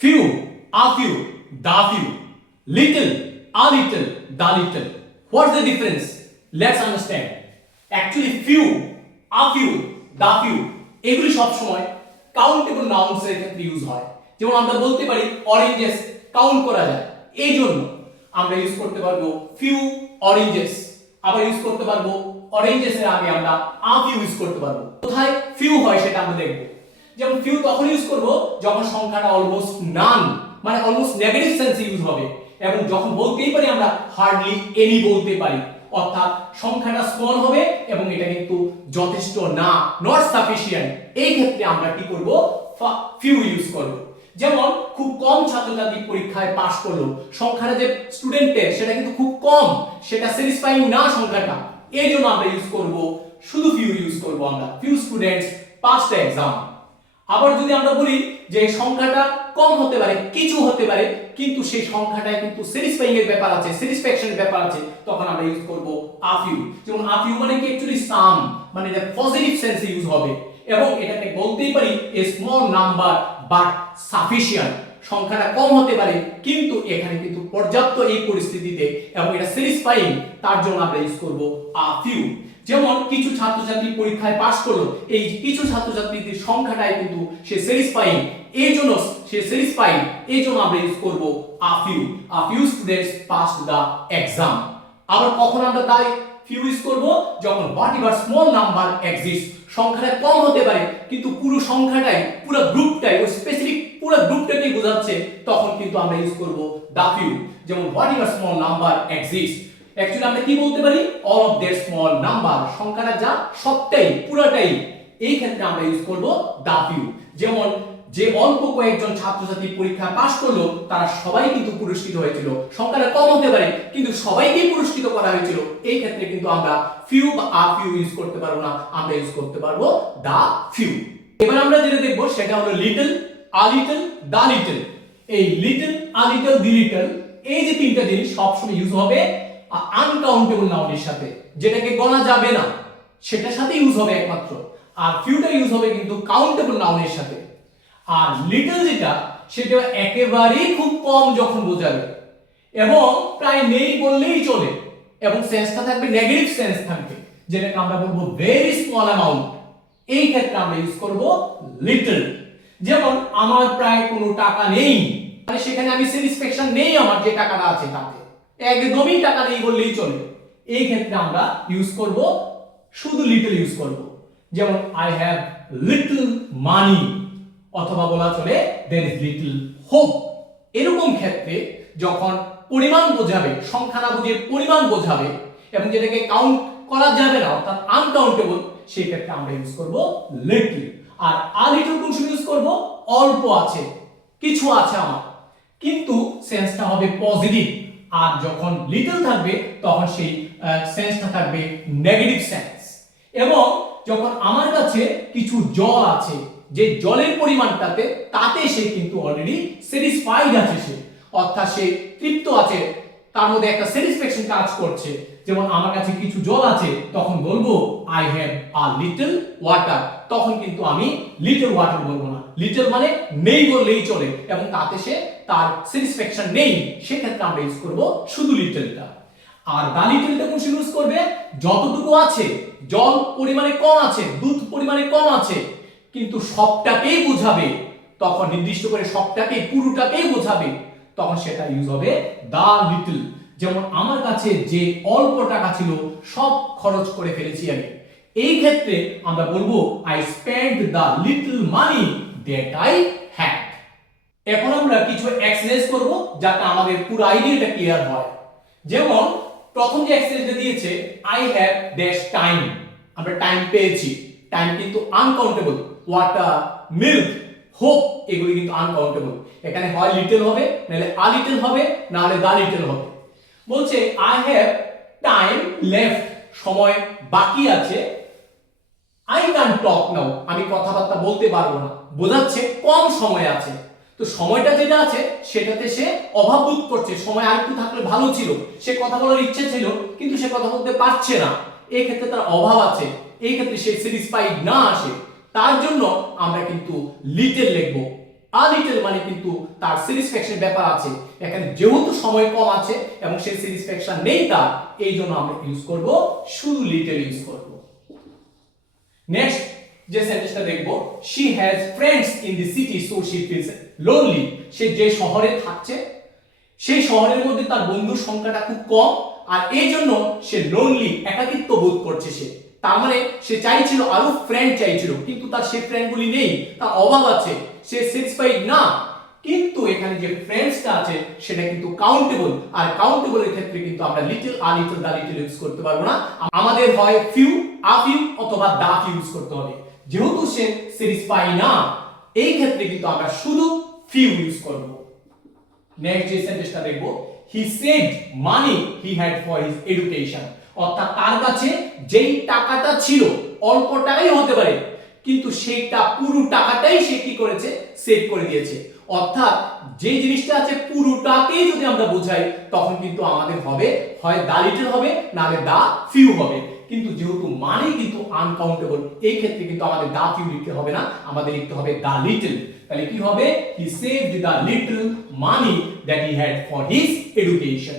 few, a few, the few, little, a little, the little. What's the difference? Let's understand. Actually, few, a few, the few এগুলি সব সময় countable nouns এর ক্ষেত্রে use হয়। যেমন আমরা বলতে পারি অরেঞ্জেস কাউন্ট করা যায়, এই জন্য আমরা ইউজ করতে পারবো ফিউ অরেঞ্জেস। আবার ইউজ করতে পারবো অরেঞ্জেস এর আগে আমরা আ ফিউ ইউজ করতে পারবো। কোথায় ফিউ হয় সেটা আমরা দেখব। যেমন ফিউ তখন ইউজ করব যখন সংখ্যাটা অলমোস্ট নান, মানে অলমোস্ট নেগেটিভ সেন্সে ইউজ হবে, এবং যখন বলতেই পারি আমরা হার্ডলি এনি বলতে পারি, অর্থাৎ সংখ্যাটা স্মল হবে এবং এটা কিন্তু যথেষ্ট না, নট সাফিসিয়েন্ট। এই ক্ষেত্রে আমরা কি করব? ফিউ ইউজ করব। যেমন খুব কম ছাত্রছাত্রী পরীক্ষায় পাস করলো, সংখ্যাটা যে স্টুডেন্টের সেটা কিন্তু খুব কম, সেটা স্যাটিসফাইং না সংখ্যাটা, এই জন্য আমরা ইউজ করব শুধু ফিউ ইউজ করব আমরা, few students passed the exam. আবার যদি আমরা বলি যে সংখ্যাটা কম হতে পারে, কিছু হতে পারে, কিন্তু সেই সংখ্যাটায় কিন্তু স্যাটিসফাইং এর ব্যাপার আছে, স্যাটিসফ্যাকশনের ব্যাপার আছে, তখন আমরা ইউজ করব আ ফিউ। যেমন আ ফিউ মানে কি অ্যাকচুয়ালি সাম, মানে এটা পজিটিভ সেন্সে ইউজ হবে, এবং এটাকে বলতেই পারি a small number but sufficient. সংখ্যাটা কম হতে পারে কিন্তু এখানে কিন্তু পর্যাপ্ত এই পরিস্থিতিতে, এবং এটা স্যাটিসফাইং, তার জন্য আমরা ইউজ করব আ ফিউ। যেমন কিছু ছাত্রছাত্রী পরীক্ষায় পাস করলো, এই কিছু ছাত্রছাত্রীদের সংখ্যাটাই কিন্তু সে স্যাটিসফাইং, এই জন্য সে স্যাটিসফাইড, এই জন্য আমরা ইউজ করব a few. A few students passed the exam. আবার কখন আমরা তাই ফিউ ইউজ করব? যখন whatever small number exist, সংখ্যাটা কম হতে পারে কিন্তু পুরো সংখ্যাটাই, পুরো গ্রুপটাই, ওই স্পেসিফিক পুরো গ্রুপটাকেই বোঝাচ্ছে, তখন কিন্তু আমরা ইউজ করব দা ফিউ। যেমন what ever small number exist, actually আমরা কি বলতে পারি? All of that small number, সংখ্যাটা যা সবটাই, পুরোটাই, এই ক্ষেত্রে আমরা ইউজ করব দা ফিউ। যেমন যে অল্প কয়েকজন ছাত্রছাত্রী পরীক্ষা পাস করলো তারা সবাই কিন্তু পুরস্কৃত হয়েছিল, সংখ্যাটা কম হতে পারে কিন্তু সবাইকেই পুরস্কৃত করা হয়েছিল, এই ক্ষেত্রে কিন্তু আমরা ফিউ বা আ ফিউ ইউজ করতে পারবো না, আমরা ইউজ করতে পারবো দা ফিউ। এবার আমরা যেটা দেখবো সেটা হলো little, a little, the little. এই little, a little, the little, এই যে তিনটা জিনিস সবসময় ইউজ হবে আনকাউন্টেবল নাউনের সাথে, যেটাকে গণা যাবে না সেটার সাথে ইউজ হবে একমাত্র। আর ফিউটা ইউজ হবে কিন্তু কাউন্টেবল নাউনের সাথে। আর লিটল যেটা, সেটা একেবারেই খুব কম যখন বোঝাবে, এবং প্রায় নেই বললেই চলে, এবং সেন্সটা থাকবে নেগেটিভ সেন্স থাকবে, যেটাকে আমরা বলবো ভেরি স্মল অ্যামাউন্ট, এই ক্ষেত্রে আমরা ইউজ করব লিটল। যেমন আমার প্রায় কোনো টাকা নেই, মানে সেখানে আমি স্যাটিসফ্যাকশন নেই আমার যে টাকাটা আছে তাতে, একদমই টাকা নেই বললেই চলে, এই ক্ষেত্রে আমরা ইউজ করব শুধু লিটল ইউজ করব। যেমন আই হ্যাভ লিটল মানি, অথবা বলা চলে দেয়ার ইজ লিটল হোপ। এরকম ক্ষেত্রে যখন পরিমাণ বোঝাবে, সংখ্যা না বুঝিয়ে পরিমাণ বোঝাবে, এবং যেটাকে কাউন্ট করা যাবে না অর্থাৎ আনকাউন্টেবল, সেই ক্ষেত্রে আমরা ইউজ করব লিটল। আর আ লিটল কোন সময় ইউজ করব? অল্প আছে, কিছু আছে আমার, কিন্তু সেন্সটা হবে পজিটিভ। আর যখন লিটল থাকবে তখন সেই সেন্সটা থাকবে নেগেটিভ সেন্স। এবং যখন আমার কাছে কিছু জল আছে, যে জলের পরিমাণটাতে, তাতে সে কিন্তু অলরেডি স্যাটিসফাইড আছে, সে অর্থাৎ সে তৃপ্ত আছে, তার মধ্যে একটা স্যাটিসফ্যাকশন কাজ করছে। যেমন আমার কাছে কিছু জল আছে, তখন বলবো I have a little water, তখন কিন্তু আমি লিটল ওয়াটার বলবো না, লিটল মানে নেই বললেই চলে, এবং তাতে সে তার স্যাটিসফ্যাকশন নেই, সেক্ষেত্রে আমরা ইউজ করব শুধু লিটলটা। আর দা লিটলটা কোন সময় ইউজ করবে? যতটুকু আছে, জল পরিমাণে কম আছে, দুধ পরিমাণে কম আছে, কিন্তু সবটাকেই বোঝাবে, তখন নির্দিষ্ট করে সবটাকেই, পুরোটাকেই বোঝাবে, তখন সেটা ইউজ হবে দা লিটল। যেমন আমার কাছে যে অল্প টাকা ছিল সব খরচ করে ফেলেছি আমি, এই ক্ষেত্রে আমরা বলবো I spent the little money that I had. এখন আমরা কিছু এক্সারসাইজ করব যাতে আমাদের পুরো আইডিয়াটা ক্লিয়ার হয়। যেমন প্রথম যে এক্সারসাইজটা দিয়েছে, আই হ্যাভ ড্যাশ টাইম, আমরা টাইম পেয়েছি, টাইম কিন্তু আনকাউন্টেবল, ওয়াটার, মিল্ক, হোপ, এগুলি কিন্তু আনকাউন্টেবল। এখানে হয় লিটল হবে, নাহলে আ লিটল হবে, নাহলে দা লিটল হবে। বলছে আই হ্যাভ টাইম লেফট, সময় বাকি আছে, আই ক্যান টক নাও, আমি কথাবার্তা বলতে পারবো না, বোঝাচ্ছে কম সময় আছে। তো সময়টা যেটা আছে সেটাতে সে অভাব বোধ করছে, সময় আরেকটু থাকলে ভালো ছিল, সে কথা বলার ইচ্ছে ছিল কিন্তু সে কথা বলতে পারছে না, এই ক্ষেত্রে তার অভাব আছে, এই ক্ষেত্রে সে স্যাটিসফাইড না আসে, তার জন্য আমরা কিন্তু লিটল লিখবো। আ লিটল মানে কিন্তু তার স্যাটিসফ্যাকশন ব্যাপার আছে, এখানে যেহেতু সময় কম আছে এবং সেই স্যাটিসফ্যাকশন নেই তার, এই জন্য আমরা ইউজ করব শুধু লিটল ইউজ করব। নেক্সট যে সেন্টেন্সটা দেখব, she has friends in the city so she feels lonely, সে যে শহরে থাকছে সেই শহরের মধ্যে তার বন্ধুর সংখ্যাটা খুব কম আর এই জন্য সে লোনলি, একাকিত্ব বোধ করছে সে। তার মানে সে চাইছিল আরো ফ্রেন্ড চাইছিল, কিন্তু তার সে ফ্রেন্ডগুলি নেই, তার অভাব আছে, সে স্যাটিসফাইড না। কিন্তু এখানে যে ফ্রেন্ডসটা আছে সেটা কিন্তু কাউন্টেবল, আর কাউন্টেবলের ক্ষেত্রে কিন্তু আমরা little a little the little use করতে পারবো না, আমাদের হয় ফিউ আ ফিউ অথবা দা ফিউ ইউজ করতে হবে। যেহেতু সে স্যাটিসফাই না, এই ক্ষেত্রে কিন্তু আমরা শুধু ফিউ ইউজ করব। নেক্সট যে সেন্টেন্সটা দেখব, he saved money he had for his education, অর্থাৎ তার কাছে যেই টাকাটা ছিল, অল্প টাকাই হতে পারে কিন্তু সেইটা পুরো টাকাটাই সে কি করেছে, সেভ করে দিয়েছে। অর্থাৎ যে জিনিসটা আছে পুরোটাকেই যদি আমরা বোঝাই তখন কিন্তু আমাদের হবে হয় দা লিটল হবে না হলে দা ফিউ হবে। কিন্তু যেহেতু মানে কিন্তু আনকাউন্টেবল, এই ক্ষেত্রে কিন্তু আমাদের দা ফিউ লিখতে হবে না, আমাদের লিখতে হবে দা লিটল। তাহলে কি হবে, he saved the little money that he had for his education।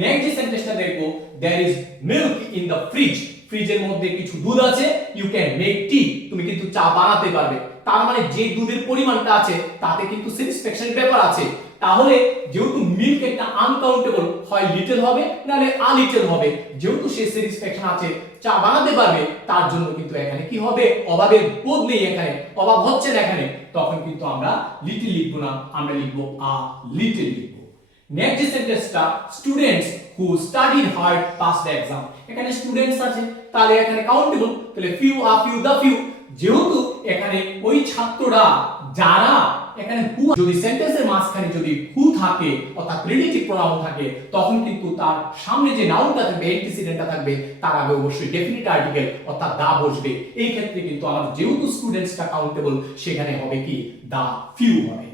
Next যে সেন্টেন্সটা দেখব, there is milk in the fridge, ফ্রিজের মধ্যে কিছু দুধ আছে, you can make tea, তুমি কিন্তু চা বানাতে পারবে। তার মানে যে দুধের পরিমাণটা আছে তাতে কিন্তু স্যাটিসফ্যাকশন ব্যাপার আছে। তাহলে যেহেতু মিল্ক একটা আনকাউন্টেবল, হয় লিটল হবে নাহলে আ লিটল হবে। যেহেতু সে স্যাটিসফ্যাকশন আছে, চা বানাতে পারবে, তার জন্য কিন্তু এখানে কি হবে, অভাবের বোধ নেই, এখানে অভাব হচ্ছে না এখানে, তখন কিন্তু আমরা লিটল লিখবো না, আমরা লিখবো আ লিটল লিখবো। নেক্সট যে সেন্টেন্সটা, students who studied hard pass the exam, এখানে স্টুডেন্টস আছে তাহলে এখানে কাউন্টেবল, তাহলে few a few the few. যেহেতু এখানে ওই ছাত্ররা যারা, এখানে হু, যদি সেন্টেন্সের মাঝখানে যদি হু থাকে অর্থাৎ রিলেটিভ প্রোনাউন থাকে তখন কিন্তু তার সামনে যে নাউনটা থাকবে, অ্যান্টিসিডেন্টটা থাকবে, তার আগে অবশ্যই ডেফিনিট আর্টিকেল অর্থাৎ দা বসবে। এই ক্ষেত্রে কিন্তু আমাদের যেহেতু স্টুডেন্টসটা কাউন্টেবল, সেখানে হবে কি, দা ফিউ হবে।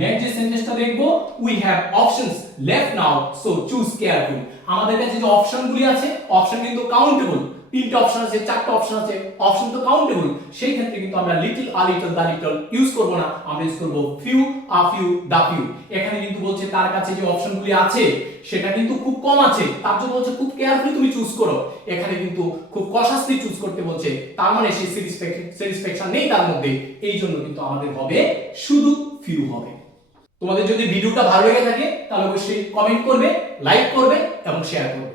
নেক্সট যে সেন্টেন্সটা দেখবো, we have options left now so choose careful, আমাদের কাছে যে অপশনগুলি আছে, অপশন কিন্তু কাউন্টেবল, তিনটা অপশন আছে, চারটা অপশন আছে, অপশন তো কাউন্টেবল, সেই ক্ষেত্রে কিন্তু আমরা little a little the little use করব না, আমরা ইউজ করব few a few the few. এখানে কিন্তু বলছে তার কাছে যে অপশনগুলি আছে সেটা কিন্তু খুব কম আছে, তার জন্য বলছে খুব কেয়ারফুলি তুমি চুজ করো। এখানে কিন্তু খুব কশাসলি চুজ করতে বলছে, তার মানে সেই স্যাটিসফ্যাকশন নেই তার মধ্যে, এই জন্য কিন্তু আমাদের হবে শুধু ফিউ হবে। তোমাদের যদি ভিডিওটা ভালো লেগে থাকে তাহলে অবশ্যই কমেন্ট করবে, লাইক করবে এবং শেয়ার করবে।